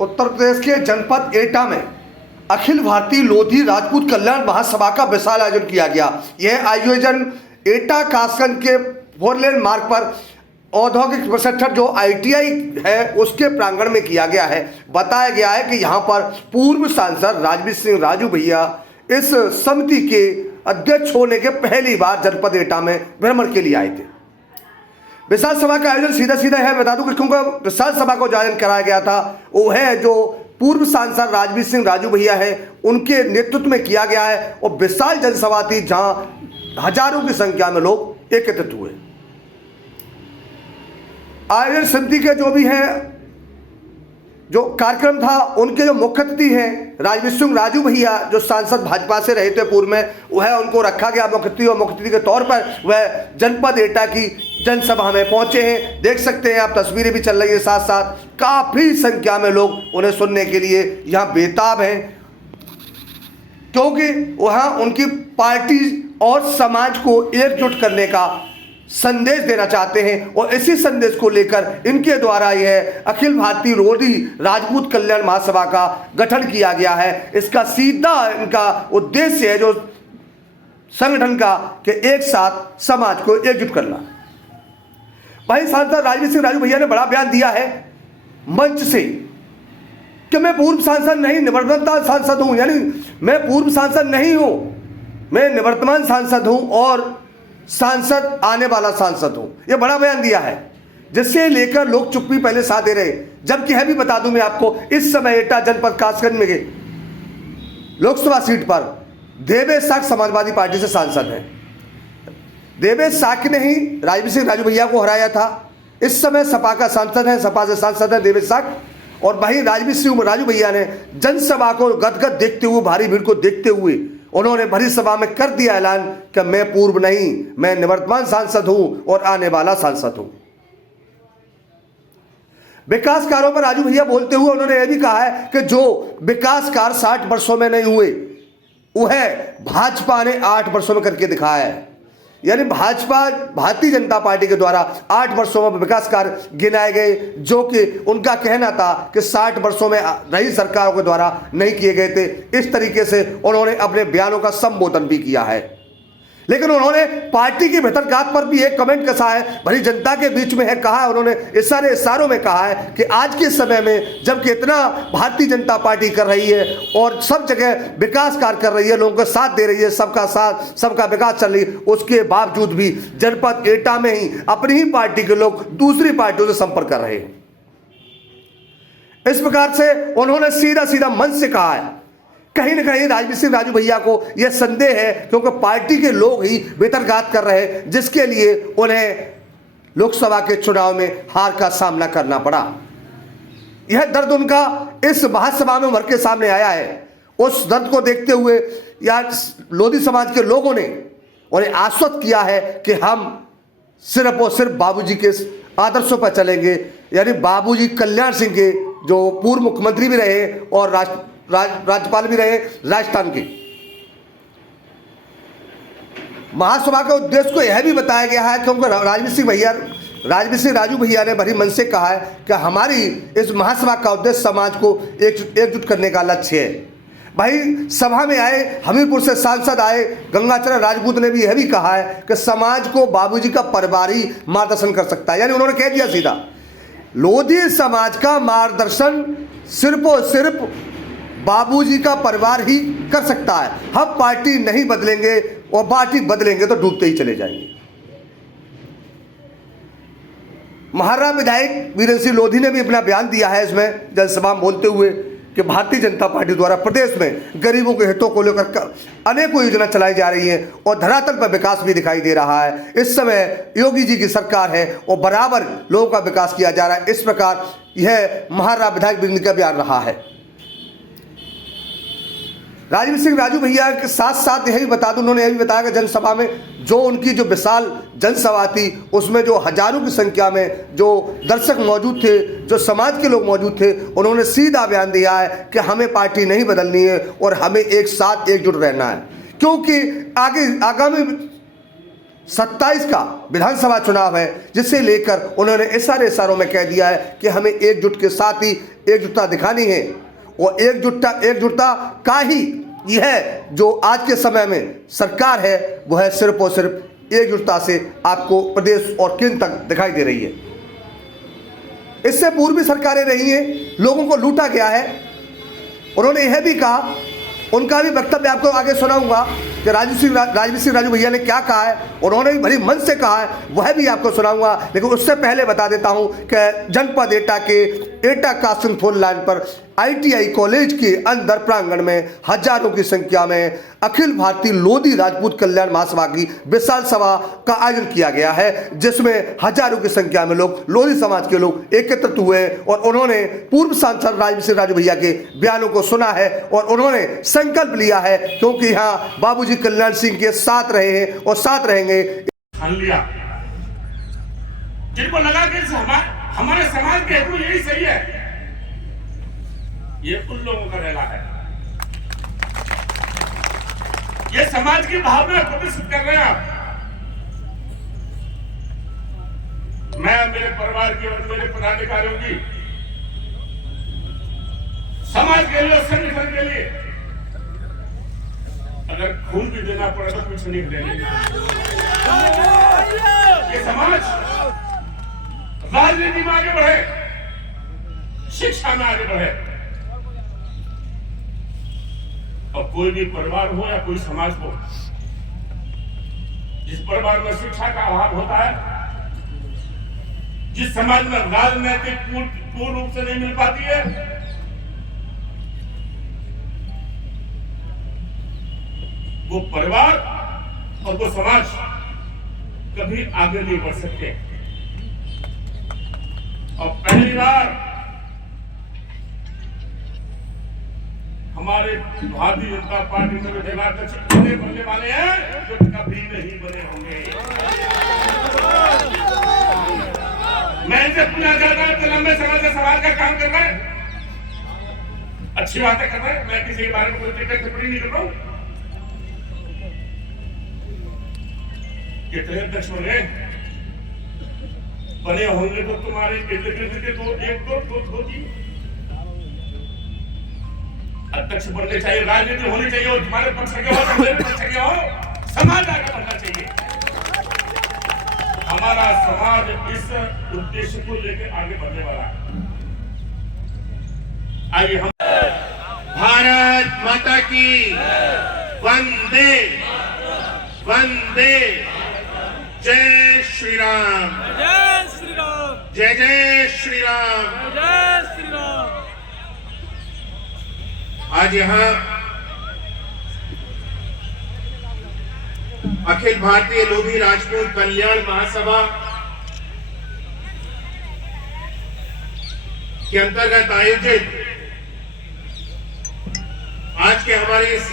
उत्तर प्रदेश के जनपद एटा में अखिल भारतीय लोधी राजपूत कल्याण महासभा का विशाल आयोजन किया गया। यह आयोजन एटा कासगंज के 4 लेन मार्ग पर औद्योगिक प्रशिक्षण जो ITI है उसके प्रांगण में किया गया है। बताया गया है कि यहाँ पर पूर्व सांसद राजवीर सिंह राजू भैया इस समिति के अध्यक्ष होने के पहली बार जनपद एटा में भ्रमण के लिए आए थे। विशाल सभा का आयोजन सीधा सीधा है, बता दूं कि क्योंकि विशाल सभा को आयोजन कराया गया था वो है जो पूर्व सांसद राजवीर सिंह राजू भैया है उनके नेतृत्व में किया गया है और विशाल जनसभा थी जहां हजारों की संख्या में लोग एकत्रित हुए। आयोजन समिति के जो भी है जो कार्यक्रम था उनके जो मुख्य अतिथि हैं राजवीर सिंह राजू भैया जो सांसद भाजपा से रहे थे पूर्व में, वह उनको रखा गया मुख्य अतिथि और मुख्य अतिथि के तौर पर वह जनपद एटा की जनसभा में पहुंचे हैं। देख सकते हैं आप, तस्वीरें भी चल रही है, साथ साथ काफी संख्या में लोग उन्हें सुनने के लिए यहाँ बेताब हैं क्योंकि वहाँ उनकी पार्टी और समाज को एकजुट करने का संदेश देना चाहते हैं और इसी संदेश को लेकर इनके द्वारा यह अखिल भारतीय लोधी राजपूत कल्याण महासभा का गठन किया गया है। इसका सीधा इनका उद्देश्य है जो संगठन का कि एक साथ समाज को एकजुट करना। भाई सांसद राजवीर सिंह राजू भैया ने बड़ा बयान दिया है मंच से कि मैं पूर्व सांसद नहीं निवर्तमान सांसद हूं, यानी मैं पूर्व सांसद नहीं हूं, मैं निवर्तमान सांसद हूं और सांसद आने वाला सांसद हूं। यह बड़ा बयान दिया है जिससे लेकर लोग चुप्पी पहले साथ दे रहे। जबकि है भी बता दूं मैं आपको, इस समय एटा जनपद कासगंज में लोकसभा सीट पर देवेश साख समाजवादी पार्टी से सांसद है। देवेश साख ने ही राजवीर सिंह राजू भैया को हराया था। इस समय सपा का सांसद है, सपा से सांसद है देवेश साख। और वहीं राजवीर सिंह राजू भैया ने जनसभा को गदगद देखते हुए, भारी भीड़ को देखते हुए उन्होंने भरी सभा में कर दिया ऐलान कि मैं पूर्व नहीं, मैं निवर्तमान सांसद हूं और आने वाला सांसद हूं। विकास कार्यों पर राजू भैया बोलते हुए उन्होंने यह भी कहा है कि जो विकास कार्य 60 वर्षों में नहीं हुए वह भाजपा ने 8 वर्षों में करके दिखाया है। यानी भाजपा भारतीय जनता पार्टी के द्वारा 8 वर्षों में विकास कार्य गिनाए गए जो कि उनका कहना था कि 60 वर्षों में रही सरकारों के द्वारा नहीं किए गए थे। इस तरीके से उन्होंने अपने बयानों का संबोधन भी किया है। लेकिन उन्होंने पार्टी की भीतरघात पर भी एक कमेंट कसा है, भरी जनता के बीच में है, कहा है उन्होंने इशारों में कहा है कि आज के समय में जबकि इतना भारतीय जनता पार्टी कर रही है और सब जगह विकास कार्य कर रही है, लोगों का साथ दे रही है, सबका साथ सबका विकास चल रही है, उसके बावजूद भी जनपद एटा में ही अपनी ही पार्टी के लोग दूसरी पार्टियों से संपर्क कर रहे हैं। इस प्रकार से उन्होंने सीधा सीधा मन से कहा है। कहीं ना कहीं राजवीर सिंह राजू भैया को यह संदेह है क्योंकि पार्टी के लोग ही बेतरघात कर रहे हैं जिसके लिए उन्हें लोकसभा के चुनाव में हार का सामना करना पड़ा। यह दर्द उनका इस महासभा में उभर के सामने आया है। उस दर्द को देखते हुए या लोधी समाज के लोगों ने उन्हें आश्वस्त किया है कि हम सिर्फ और सिर्फ बाबूजी के आदर्शों पर चलेंगे। यानी बाबूजी कल्याण सिंह के जो पूर्व मुख्यमंत्री भी रहे और राज्यपाल भी रहे राजस्थान के। महासभा के उद्देश्य को यह भी बताया गया है क्योंकि राजवीर सिंह राजू भैया ने भरी मन से कहा है कि हमारी इस महासभा का उद्देश्य समाज को एकजुट करने का लक्ष्य है। भाई सभा में आए हमीरपुर से सांसद आए गंगाचरण राजपूत ने भी यह भी कहा है कि समाज को बाबूजी का परिवार ही मार्गदर्शन कर सकता है। यानी उन्होंने कह दिया सीधा, लोधी समाज का मार्गदर्शन सिर्फ और सिर्फ बाबूजी का परिवार ही कर सकता है। हम पार्टी नहीं बदलेंगे और पार्टी बदलेंगे तो डूबते ही चले जाएंगे। महारा विधायक वीरेंद्र सिंह लोधी ने भी अपना बयान दिया है इसमें जनसभा में बोलते हुए कि भारतीय जनता पार्टी द्वारा प्रदेश में गरीबों के हितों को लेकर अनेकों योजना चलाई जा रही है और धरातल पर विकास भी दिखाई दे रहा है। इस समय योगी जी की सरकार है और बराबर लोगों का विकास किया जा रहा है। इस प्रकार यह महारा विधायक वीरेंद्र का बयान रहा है। राजवीर सिंह राजू भैया के साथ साथ यही बता दूं, उन्होंने यह भी बताया कि जनसभा में जो उनकी जो विशाल जनसभा थी उसमें जो हजारों की संख्या में जो दर्शक मौजूद थे, जो समाज के लोग मौजूद थे, उन्होंने सीधा बयान दिया है कि हमें पार्टी नहीं बदलनी है और हमें एक साथ एकजुट रहना है क्योंकि आगामी 27 का विधानसभा चुनाव है, जिसे लेकर उन्होंने इशारों में कह दिया है कि हमें एकजुट के साथ ही एकजुटता दिखानी है। और एकजुटता का ही यह जो आज के समय में सरकार है वह है सिर्फ और सिर्फ एकजुटता से आपको प्रदेश और केंद्र तक दिखाई दे रही है। इससे पूर्व भी सरकारें रही हैं, लोगों को लूटा गया है। उन्होंने यह भी कहा, उनका भी वक्तव्य आपको आगे सुनाऊंगा कि राजवीर सिंह राजू भैया ने क्या कहा है। उन्होंने भी बड़ी मन से कहा है, वह भी आपको सुनाऊंगा। लेकिन उससे पहले बता देता हूं कि जनपद एटा के एटा कासिम फोन लाइन पर ITI कॉलेज के अंदर प्रांगण में हजारों की संख्या में अखिल भारतीय लोधी राजपूत कल्याण महासभा की विशाल सभा का आयोजन किया गया है, जिसमें हजारों की संख्या में लोग, लोधी समाज के लोग एकत्रित हुए और उन्होंने पूर्व सांसद राजवीर सिंह राजू भैया के बयानों को सुना है और उन्होंने संकल्प लिया है, क्योंकि यहाँ बाबूजी कल्याण सिंह के साथ रहे हैं और साथ रहेंगे। जिनको लगा कि हमारे समाज के हेतु यही सही है, ये उन लोगों का रेला है। ये समाज की भावना प्रदर्शित कर रहे हैं आप। मैं मेरे परिवार की और मेरे पदाधिकारियों की समाज के लिए, संगठन के लिए अगर खून भी देना पड़े तो कुछ नहीं देंगे। ये समाज राजनीति में आगे बढ़े, शिक्षा में आगे बढ़े, और कोई भी परिवार हो या कोई समाज हो, जिस परिवार में शिक्षा का अभाव होता है, जिस समाज में राजनीतिक पूर्ण रूप से नहीं मिल पाती है, वो परिवार और वो समाज कभी आगे नहीं बढ़ सकते। और पहली बार हमारे भारतीय जनता पार्टी में विधायक बनने वाले हैं जो कभी नहीं बने होंगे। मैं इनसे पूछना चाहता हूं कि लंबे समय से समाज का काम कर रहे हैं, अच्छी बातें कर रहे हैं, मैं किसी के बारे में कोई टिप्पणी नहीं कर रहा हूं। कितने अध्यक्ष बने होंगे तो तुम्हारे इर्द गिर्द के दो अध्यक्ष बनने चाहिए, राजनीति होनी चाहिए, और तुम्हारे पक्ष के हो, मेरे पक्ष के हो, समाज आगे बढ़ना चाहिए। हमारा समाज इस उद्देश्य को लेकर आगे बढ़ने वाला है। आइए हम भारत माता की वंदे वंदे, जय श्री राम, जय श्री राम, जय जय श्री राम, जय श्री राम। आज यहाँ अखिल भारतीय लोधी राजपूत कल्याण महासभा के अंतर्गत आयोजित आज के हमारे इस